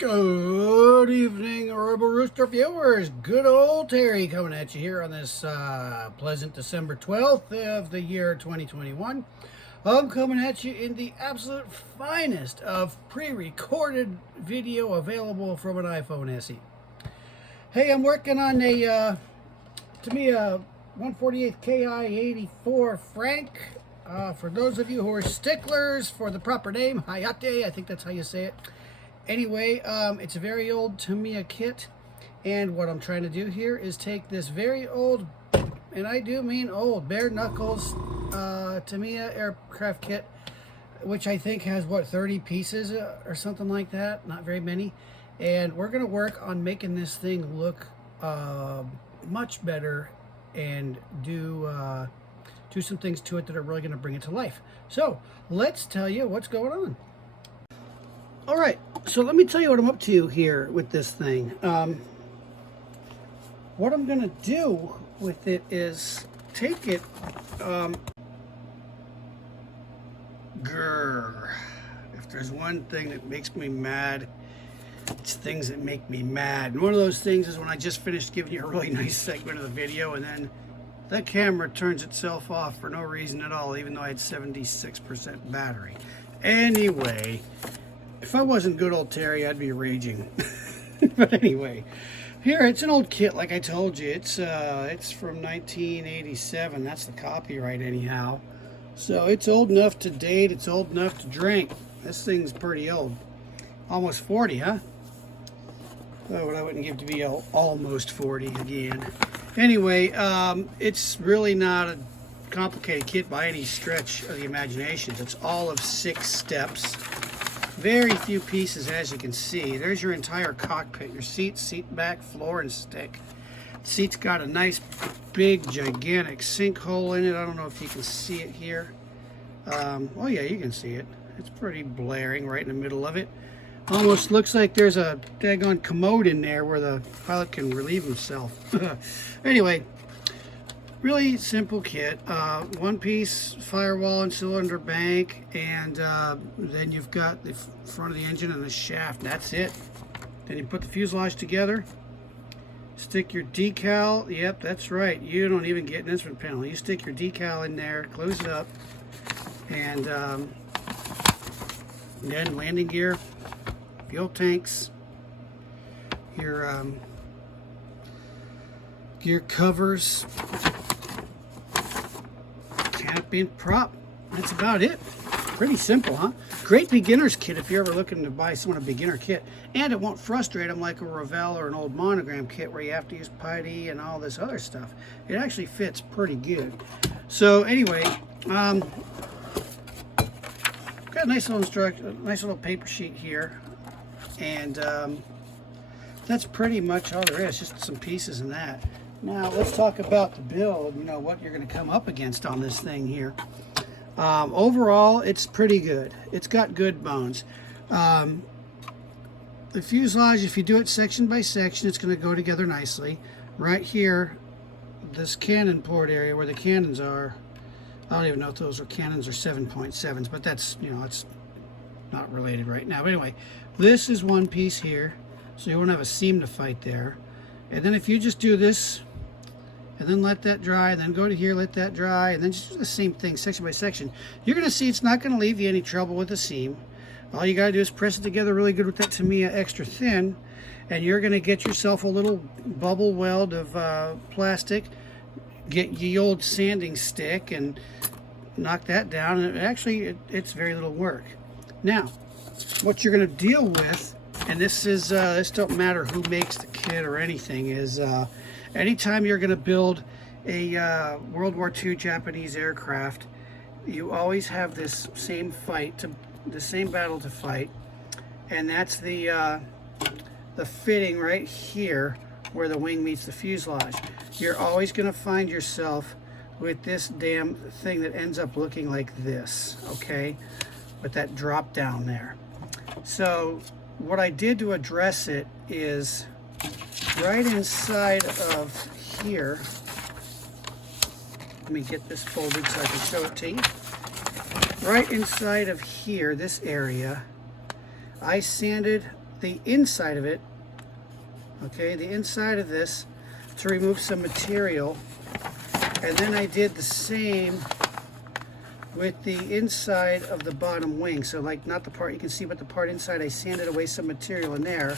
Good evening, Rebel Rooster viewers. Good old Terry coming at you here on this pleasant December 12th of the year 2021. I'm coming at you in the absolute finest of pre-recorded video available from an iPhone SE. Hey, I'm working on a Tamiya 148 Ki84 Frank. For those of you who are sticklers for the proper name, Hayate, I think that's how you say it. Anyway, it's a very old Tamiya kit, and what I'm trying to do here is take this very old, and I do mean old, bare knuckles Tamiya aircraft kit, which I think has, what, 30 pieces or something like that, not very many, and we're going to work on making this thing look much better and do some things to it that are really going to bring it to life. So, let's tell you what's going on. Alright, so let me tell you what I'm up to here with this thing. What I'm going to do with it is take it, if there's one thing that makes me mad, it's things that make me mad. And one of those things is when I just finished giving you a really nice segment of the video and then that camera turns itself off for no reason at all, even though I had 76% battery. Anyway, if I wasn't good old Terry, I'd be raging. But anyway, here, it's an old kit, like I told you. It's from 1987. That's the copyright anyhow. So it's old enough to date. It's old enough to drink. This thing's pretty old. Almost 40, huh? Oh, what I wouldn't give to be almost 40 again. Anyway, it's really not a complicated kit by any stretch of the imagination. It's all of 6 steps. Very few pieces, as you can see. There's your entire cockpit, your seat, seat back, floor, and stick. The seat's got a nice, big, gigantic sinkhole in it. I don't know if you can see it here. Oh yeah, you can see it. It's pretty blaring right in the middle of it. Almost looks like there's a daggone commode in there where the pilot can relieve himself. Anyway, really simple kit. One piece firewall and cylinder bank, and then you've got the front of the engine and the shaft. That's it. Then you put the fuselage together, stick your decal. Yep, that's right. You don't even get an instrument panel. You stick your decal in there, close it up, and then landing gear, fuel tanks, your gear covers, canopy and prop. That's about it. Pretty simple, huh? Great beginner's kit if you're ever looking to buy someone a beginner kit. And it won't frustrate them like a Revell or an old Monogram kit where you have to use Putty and all this other stuff. It actually fits pretty good. So anyway, got a nice little paper sheet here. And that's pretty much all there is, just some pieces in that. Now let's talk about the build, you know, what you're going to come up against on this thing here. Overall, it's pretty good. It's got good bones. The fuselage, if you do it section by section, it's going to go together nicely. Right here, this cannon port area where the cannons are, I don't even know if those are cannons or 7.7s, but that's, you know, it's not related right now. But anyway, this is one piece here, so you won't have a seam to fight there. And then if you just do this, and then let that dry, and then go to here, let that dry, and then just do the same thing section by section, you're going to see it's not going to leave you any trouble with the seam. All you got to do is press it together really good with that Tamiya extra thin, and you're going to get yourself a little bubble weld of plastic. Get ye old sanding stick and knock that down, and actually it's very little work. Now, what you're going to deal with, and this is this don't matter who makes the kit or anything, is anytime you're going to build a World War II Japanese aircraft, you always have this same battle to fight, and that's the fitting right here where the wing meets the fuselage. You're always going to find yourself with this damn thing that ends up looking like this, okay, with that drop down there. So what I did to address it is right inside of here, let me get this folded so I can show it to you. Right inside of here, this area, I sanded the inside of it, okay, the inside of this, to remove some material. And then I did the same with the inside of the bottom wing. So like not the part you can see, but the part inside, I sanded away some material in there.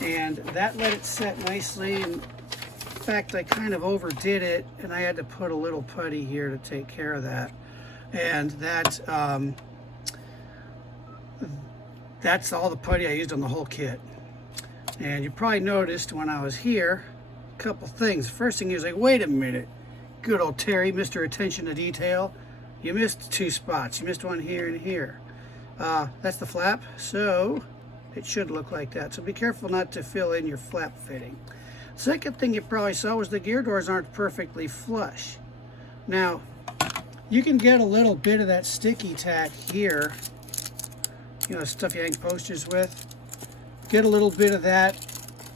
And that let it set nicely. And in fact, I kind of overdid it, and I had to put a little putty here to take care of that. And that's all the putty I used on the whole kit. And you probably noticed when I was here, a couple things. First thing is like, wait a minute, good old Terry, Mr. Attention to Detail. You missed 2 spots. You missed one here and here. That's the flap, so it should look like that. So be careful not to fill in your flap fitting. Second thing you probably saw was the gear doors aren't perfectly flush. Now, you can get a little bit of that sticky tack here, you know, stuff you hang posters with. Get a little bit of that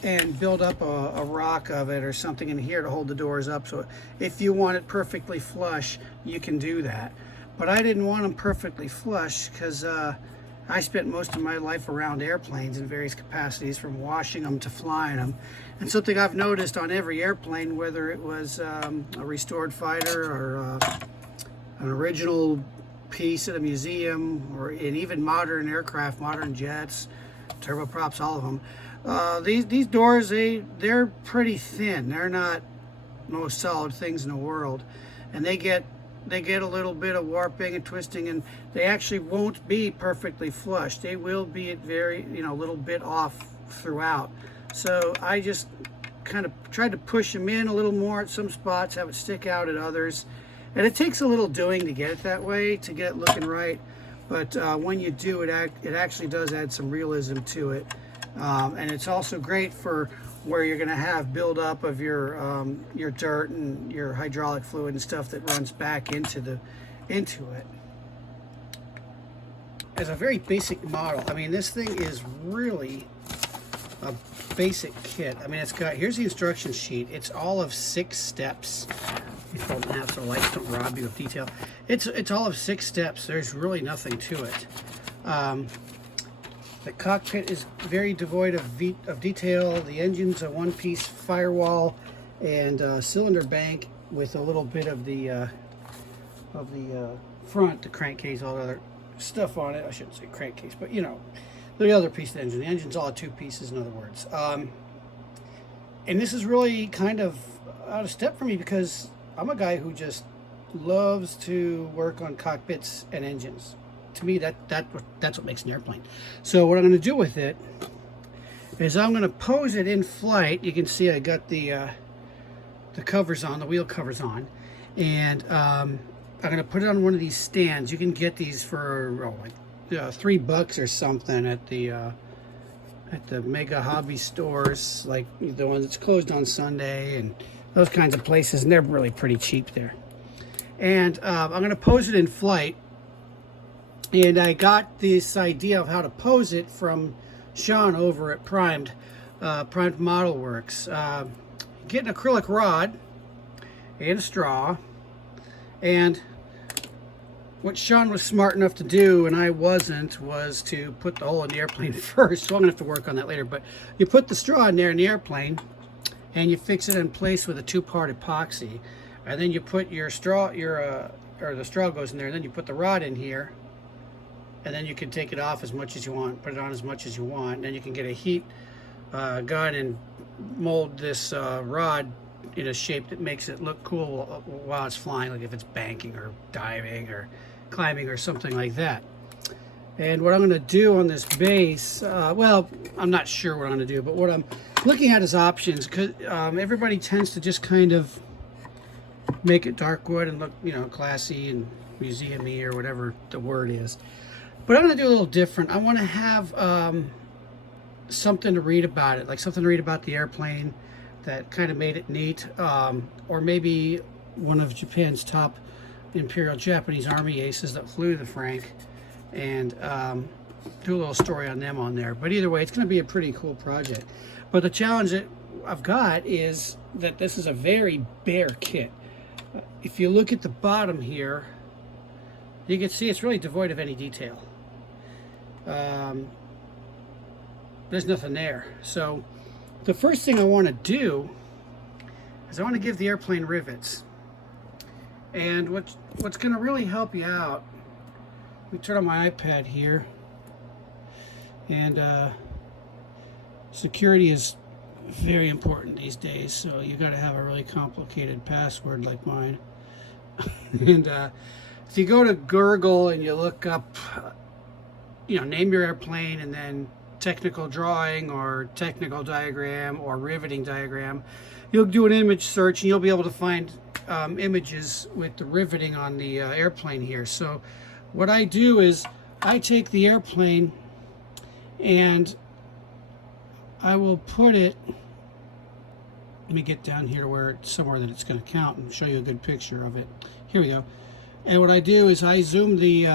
and build up a rock of it or something in here to hold the doors up. So if you want it perfectly flush, you can do that. But I didn't want them perfectly flush because I spent most of my life around airplanes in various capacities, from washing them to flying them. And something I've noticed on every airplane, whether it was a restored fighter or an original piece at a museum, or in even modern aircraft, modern jets, turboprops, all of them, these doors, they're pretty thin. They're not most solid things in the world, and they get a little bit of warping and twisting, and they actually won't be perfectly flush. They will be at very, you know, a little bit off throughout. So I just kind of tried to push them in a little more at some spots, have it stick out at others. And it takes a little doing to get it that way, to get it looking right. But when you do, it actually does add some realism to it. And it's also great for where you're going to have buildup of your dirt and your hydraulic fluid and stuff that runs back into it. As a very basic model, I mean, this thing is really a basic kit. I mean, it's got, here's the instruction sheet. It's all of 6 steps. You fold it in half so lights don't rob you of detail. It's all of 6 steps. There's really nothing to it. The cockpit is very devoid of detail. The engine's a one-piece firewall and cylinder bank with a little bit of the front, the crankcase, all the other stuff on it. I shouldn't say crankcase, but you know, the other piece of the engine. The engine's all 2 pieces, in other words. And this is really kind of out of step for me because I'm a guy who just loves to work on cockpits and engines. To me, that's what makes an airplane. So what I'm going to do with it is I'm going to pose it in flight. You can see I got the covers on, the wheel covers on, and I'm going to put it on one of these stands. You can get these for like $3 or something at the mega hobby stores, like the one that's closed on Sunday and those kinds of places, and they're really pretty cheap there. And I'm going to pose it in flight. And I got this idea of how to pose it from Sean over at Primed Model Works. Get an acrylic rod and a straw. And what Sean was smart enough to do, and I wasn't, was to put the hole in the airplane first. So I'm going to have to work on that later. But you put the straw in there in the airplane, and you fix it in place with a 2-part epoxy. And then you put your straw, or the straw goes in there, and then you put the rod in here. And then you can take it off as much as you want, put it on as much as you want. And then you can get a heat gun and mold this rod in a shape that makes it look cool while it's flying, like if it's banking or diving or climbing or something like that. And what I'm going to do on this base, well, I'm not sure what I'm going to do, but what I'm looking at is options, because everybody tends to just kind of make it dark wood and look, you know, classy and museum-y or whatever the word is. But I'm going to do a little different. I want to have something to read about it, like something to read about the airplane that kind of made it neat, or maybe one of Japan's top Imperial Japanese Army aces that flew the Frank, and do a little story on them on there. But either way, it's going to be a pretty cool project. But the challenge that I've got is that this is a very bare kit. If you look at the bottom here, you can see it's really devoid of any detail. there's nothing there. So the first thing I want to do is I want to give the airplane rivets. And what's going to really help you out, let me turn on my iPad here, and security is very important these days, so you got to have a really complicated password like mine. And if you go to Google and you look up, name your airplane and then technical drawing or technical diagram or riveting diagram, you'll do an image search and you'll be able to find images with the riveting on the airplane here. So what I do is I take the airplane and I will put it, let me get down here where it's somewhere that it's going to count and show you a good picture of it. Here we go. And what I do is I zoom the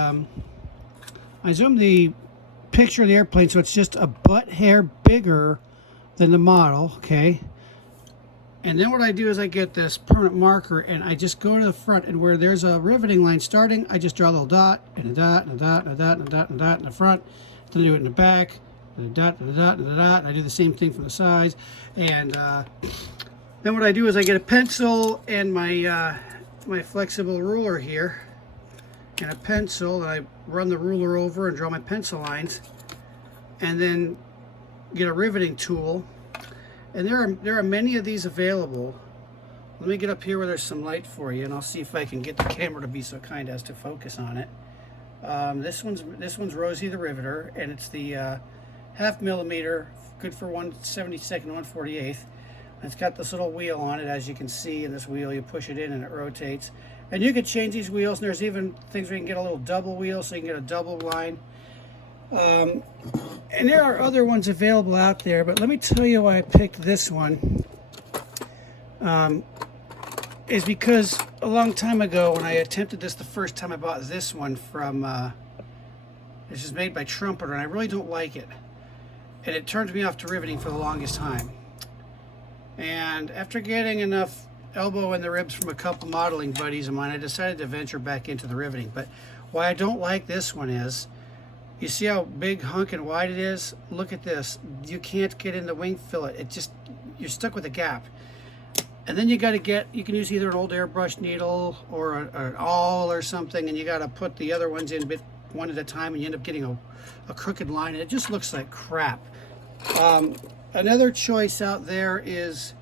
picture of the airplane so it's just a butt hair bigger than the model, okay? And then what I do is I get this permanent marker and I just go to the front, and where there's a riveting line starting, I just draw a little dot and a dot and a dot and a dot and a dot and a dot in the front. Then I do it in the back, and a dot and a dot and a dot. And I do the same thing from the sides. And then what I do is I get a pencil and my flexible ruler here, and a pencil, and I run the ruler over and draw my pencil lines, and then get a riveting tool. And there are many of these available. Let me get up here where there's some light for you, and I'll see if I can get the camera to be so kind as to focus on it. This one's Rosie the Riveter, and it's the 1/2 millimeter, good for 1/72, 1/48. It's got this little wheel on it, as you can see. In this wheel, you push it in and it rotates. And you can change these wheels, and there's even things where you can get a little double wheel, so you can get a double line. And there are other ones available out there, but let me tell you why I picked this one. Is because a long time ago, when I attempted this the first time, I bought this one from, this is made by Trumpeter, and I really don't like it. And it turned me off to riveting for the longest time. And after getting enough elbow in the ribs from a couple modeling buddies of mine, I decided to venture back into the riveting. But why I don't like this one is, you see how big, hunk, and wide it is? Look at this. You can't get in the wing fillet. It just, you're stuck with a gap. And then you got to get, you can use either an old airbrush needle or an awl or something, and you got to put the other ones in one at a time, and you end up getting a crooked line, and it just looks like crap. Another choice out there is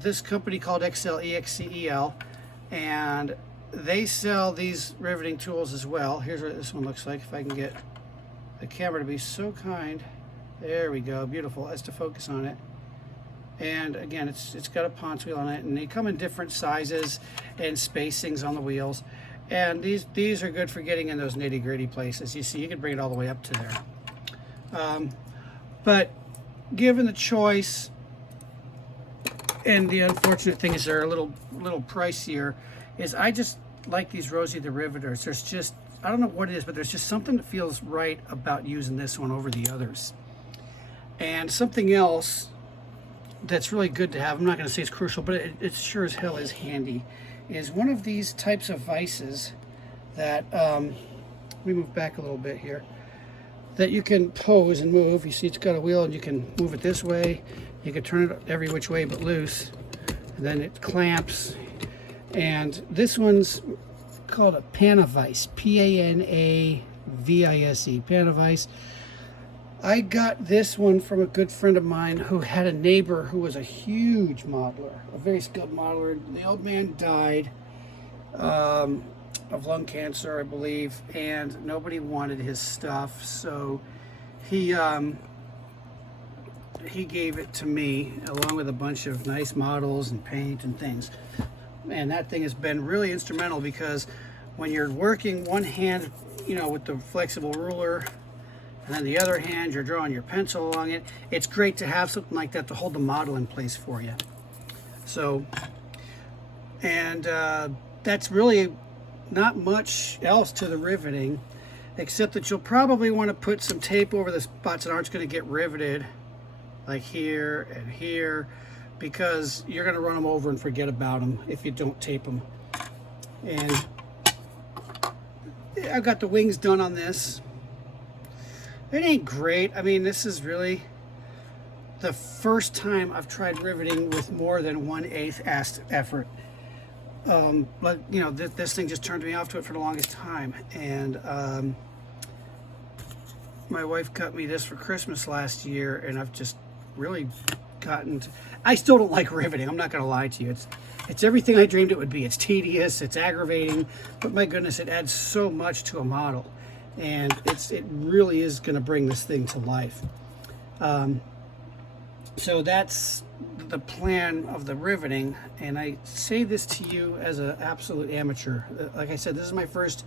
this company called XCEL, and they sell these riveting tools as well. Here's what this one looks like, if I can get the camera to be so kind. There we go, beautiful, as to focus on it. And again, it's got a ponce wheel on it, and they come in different sizes and spacings on the wheels. And these are good for getting in those nitty-gritty places. You see, you can bring it all the way up to there. But given the choice, and the unfortunate thing is they're a little pricier, is I just like these Rosie the Riveters. There's just, I don't know what it is, but there's just something that feels right about using this one over the others. And something else that's really good to have, I'm not going to say it's crucial, but it sure as hell is handy, is one of these types of vices that, let me move back a little bit here, that you can pose and move. You see it's got a wheel, and you can move it this way, you can turn it every which way but loose, and then it clamps. And this one's called a Panavise, Panavise, Panavise. I got this one from a good friend of mine who had a neighbor who was a huge modeler, a very skilled modeler. The old man died of lung cancer, I believe, and nobody wanted his stuff, so he gave it to me along with a bunch of nice models and paint and things. And that thing has been really instrumental, because when you're working one hand, with the flexible ruler, and then the other hand you're drawing your pencil along it, it's great to have something like that to hold the model in place for you. So, and that's really not much else to the riveting, except that you'll probably want to put some tape over the spots that aren't going to get riveted, like here and here, because you're going to run them over and forget about them if you don't tape them. And I've got the wings done on this, It ain't great. I mean, this is really the first time I've tried riveting with more than 1/8 effort. But you know, this thing just turned me off to it for the longest time. And my wife got me this for Christmas last year, and I've just really gotten to, I still don't like riveting. I'm not going to lie to you. It's everything I dreamed it would be. It's tedious, it's aggravating, but my goodness, it adds so much to a model, and it really is going to bring this thing to life. So that's the plan of the riveting, and I say this to you as an absolute amateur. Like I said, this is my first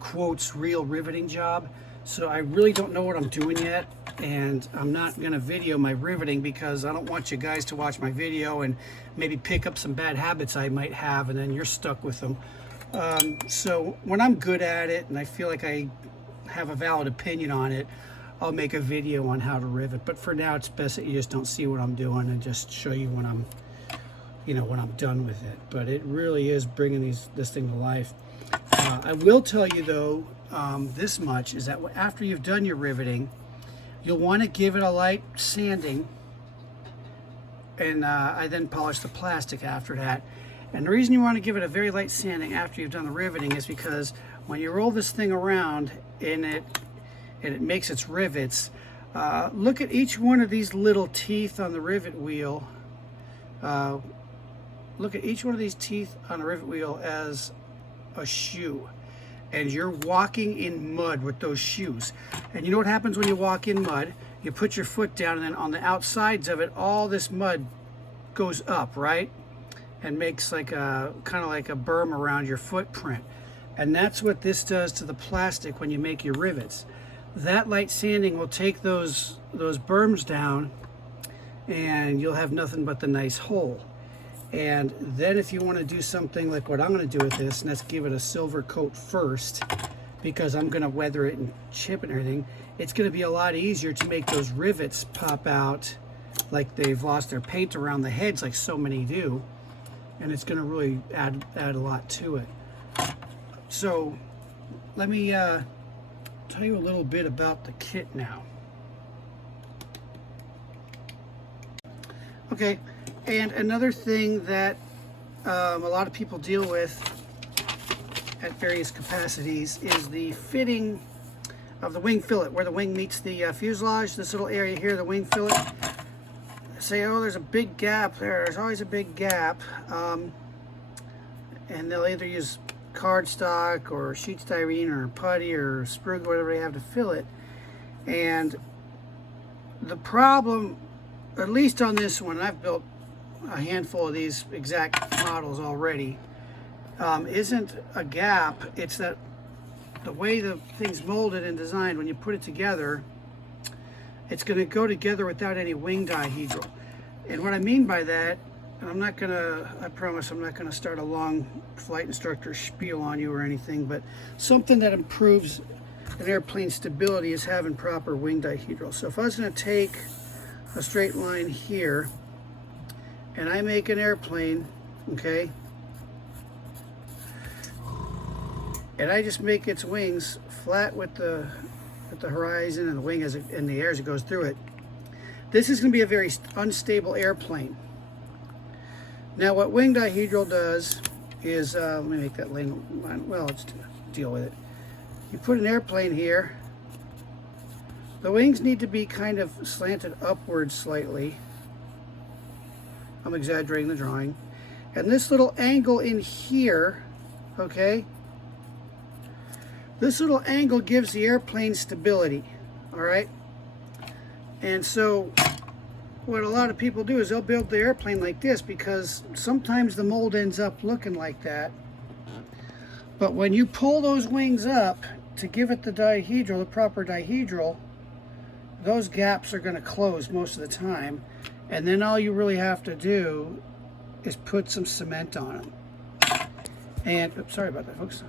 quotes real riveting job, so I really don't know what I'm doing yet, and I'm not going to video my riveting because I don't want you guys to watch my video and maybe pick up some bad habits I might have, and then you're stuck with them. So when I'm good at it and I feel like I have a valid opinion on it, I'll make a video on how to rivet. But for now, it's best that you just don't see what I'm doing and just show you when I'm, when I'm done with it. But it really is bringing this thing to life. I will tell you though, this much is that after you've done your riveting, you'll want to give it a light sanding, and I then polish the plastic after that. And the reason you want to give it a very light sanding after you've done the riveting is because when you roll this thing around and it makes its rivets, look at each one of these little teeth on the rivet wheel. Look at each one of these teeth on the rivet wheel as a shoe, and you're walking in mud with those shoes. And you know what happens when you walk in mud? You put your foot down, and then on the outsides of it, all this mud goes up, right? And makes like a kind of like a berm around your footprint. And that's what this does to the plastic when you make your rivets. That light sanding will take those berms down, and you'll have nothing but the nice hole. And then if you want to do something like what I'm going to do with this, and let's give it a silver coat first, because I'm going to weather it and chip and everything, it's going to be a lot easier to make those rivets pop out like they've lost their paint around the heads like so many do. And it's going to really add a lot to it. So let me tell you a little bit about the kit now. Okay, and another thing that a lot of people deal with at various capacities is the fitting of the wing fillet, where the wing meets the fuselage. This little area here, the wing fillet. Say, oh, there's a big gap there. There's always a big gap. And they'll either use cardstock or sheet styrene or putty or sprue, whatever they have to fill it. And the problem, at least on this one, I've built a handful of these exact models already, isn't a gap. It's that the way the thing's molded and designed, when you put it together, it's going to go together without any wing dihedral. And what I mean by that, and I promise I'm not going to start a long flight instructor spiel on you or anything, but something that improves an airplane's stability is having proper wing dihedral. So if I was going to take a straight line here and I make an airplane, okay, and I just make its wings flat with the horizon and the wing as in the air as it goes through it, this is going to be a very unstable airplane. Now what wing dihedral does is, let me make that line, well, let's deal with it. You put an airplane here, the wings need to be kind of slanted upwards slightly. I'm exaggerating the drawing. And this little angle in here, okay, this little angle gives the airplane stability, all right? And so what a lot of people do is they'll build the airplane like this, because sometimes the mold ends up looking like that. But when you pull those wings up to give it the dihedral, the proper dihedral, those gaps are going to close most of the time. And then all you really have to do is put some cement on them. And, oops, sorry about that, folks.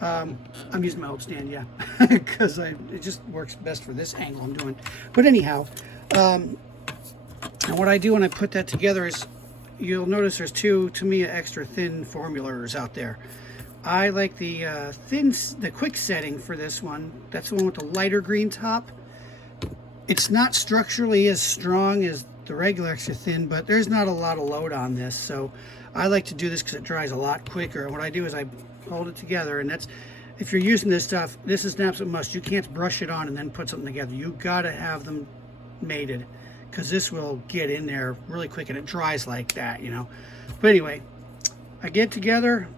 I'm using my old stand, yeah, because it just works best for this angle I'm doing. But anyhow, and what I do when I put that together is, you'll notice there's two Tamiya extra thin formulars out there. I like the quick setting for this one. That's the one with the lighter green top. It's not structurally as strong as the regular extra thin, but there's not a lot of load on this, so I like to do this because it dries a lot quicker. And what I do is I hold it together, and that's, if you're using this stuff, this is an absolute must. You can't brush it on and then put something together. You gotta have them mated, because this will get in there really quick, and it dries like that, you know. But anyway, I get together,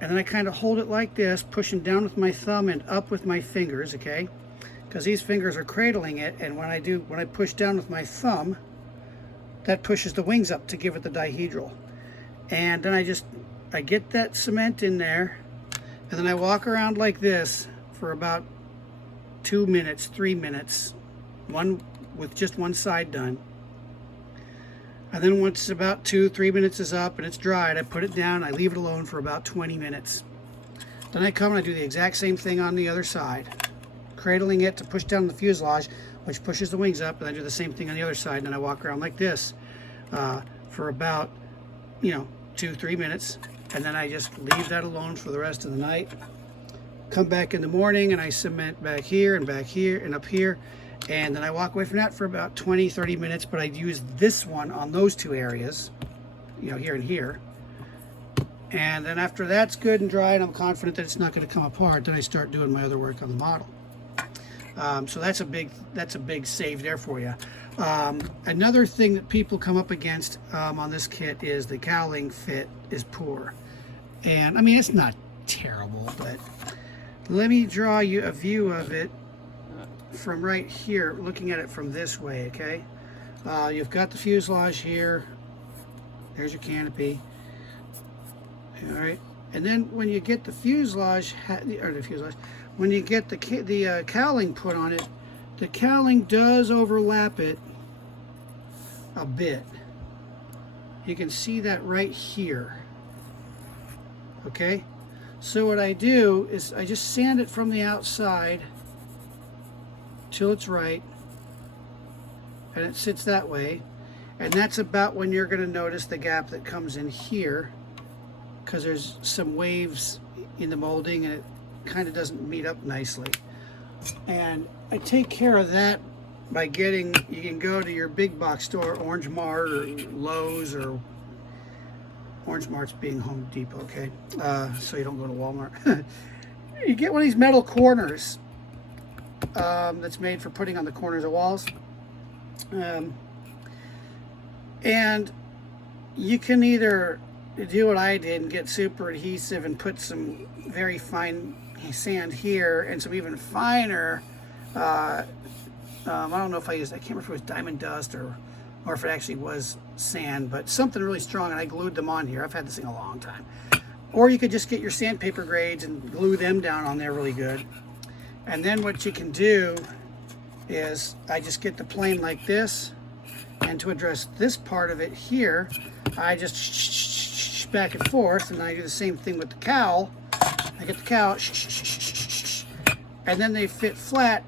and then I kind of hold it like this, pushing down with my thumb and up with my fingers, okay? Because these fingers are cradling it, and when I push down with my thumb, that pushes the wings up to give it the dihedral. And then I get that cement in there, and then I walk around like this for about 2 minutes, 3 minutes, with just one side done. And then once about 2-3 minutes is up and it's dried, I put it down, I leave it alone for about 20 minutes. Then I come and I do the exact same thing on the other side, cradling it to push down the fuselage, which pushes the wings up, and I do the same thing on the other side, and then I walk around like this for about, 2-3 minutes, and then I just leave that alone for the rest of the night. Come back in the morning and I cement back here and up here, and then I walk away from that for about 20-30 minutes, but I use this one on those two areas, here and here. And then after that's good and dry and I'm confident that it's not going to come apart, then I start doing my other work on the model. So that's a big save there for you. Another thing that people come up against on this kit is the cowling fit is poor. And I mean, it's not terrible, but let me draw you a view of it from right here, looking at it from this way, okay? You've got the fuselage here. There's your canopy. All right. And then when you get the fuselage, when you get the cowling put on it, the cowling does overlap it a bit. You can see that right here. Okay? So what I do is I just sand it from the outside till it's right, and it sits that way. And that's about when you're going to notice the gap that comes in here, because there's some waves in the molding and it kind of doesn't meet up nicely. And I take care of that by you can go to your big box store, Orange Mart or Lowe's, or Orange Mart's being Home Depot, okay? So you don't go to Walmart. You get one of these metal corners that's made for putting on the corners of walls. And you can either do what I did and get super adhesive and put some very fine sand here and some even finer, I don't know if I can't remember if it was diamond dust or if it actually was sand, but something really strong, and I glued them on here. I've had this thing a long time. Or you could just get your sandpaper grades and glue them down on there really good. And then what you can do is I just get the plane like this, and to address this part of it here, I just back and forth, and I do the same thing with the cowl. I get the cowl, and then they fit flat,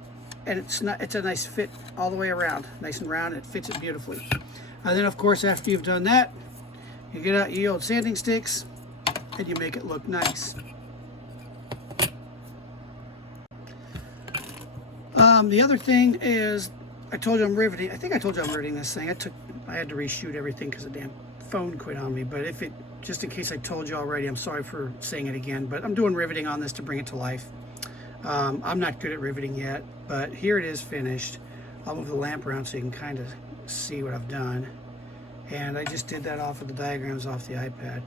and it's a nice fit all the way around, nice and round. It fits it beautifully. And then of course, after you've done that, you get out your old sanding sticks and you make it look nice. The other thing is, I told you I'm riveting. I think I told you I'm riveting this thing. I had to reshoot everything because the damn phone quit on me. But just in case I told you already, I'm sorry for saying it again. But I'm doing riveting on this to bring it to life. I'm not good at riveting yet, but here it is finished. I'll move the lamp around so you can kind of see what I've done. And I just did that off of the diagrams off the iPad.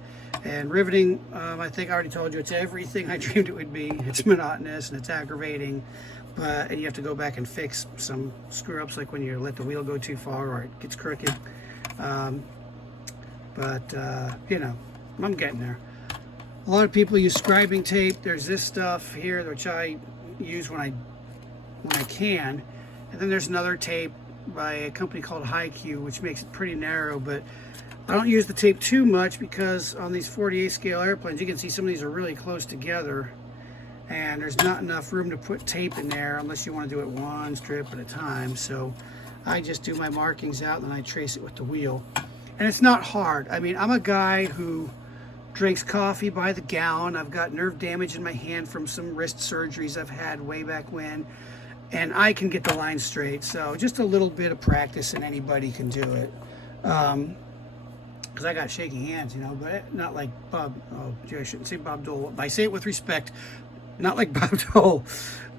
And riveting, I think I already told you, it's everything I dreamed it would be. It's monotonous and it's aggravating, and you have to go back and fix some screw-ups, like when you let the wheel go too far or it gets crooked. I'm getting there. A lot of people use scribing tape. There's this stuff here, which I use when I can. And then there's another tape by a company called HiQ, which makes it pretty narrow, but I don't use the tape too much because on these 48 scale airplanes, you can see some of these are really close together, and there's not enough room to put tape in there unless you want to do it one strip at a time. So I just do my markings out and then I trace it with the wheel. And it's not hard. I mean, I'm a guy who drinks coffee by the gallon. I've got nerve damage in my hand from some wrist surgeries I've had way back when. and I can get the line straight. So just a little bit of practice and anybody can do it. Because I got shaky hands, you know, but not like Bob. Oh, I shouldn't say Bob Dole. I say it with respect, not like Bob Dole,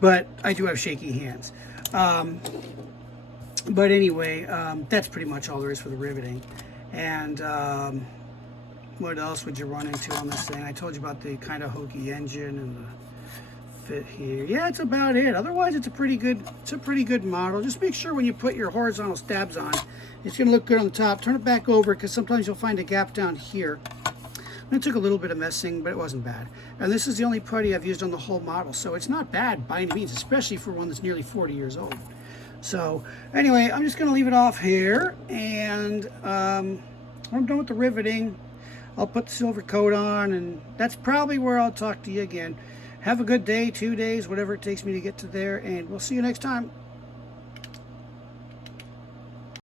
but I do have shaky hands. But anyway, that's pretty much all there is for the riveting. And what else would you run into on this thing? I told you about the kind of hokey engine and the fit here. Yeah, that's about it. Otherwise, it's a pretty good model. Just make sure when you put your horizontal stabs on, it's going to look good on the top. Turn it back over, because sometimes you'll find a gap down here. It took a little bit of messing, but it wasn't bad. And this is the only putty I've used on the whole model, so it's not bad by any means, especially for one that's nearly 40 years old. So anyway, I'm just going to leave it off here, and when I'm done with the riveting, I'll put the silver coat on, and that's probably where I'll talk to you again. Have a good day, 2 days, whatever it takes me to get to there, and we'll see you next time.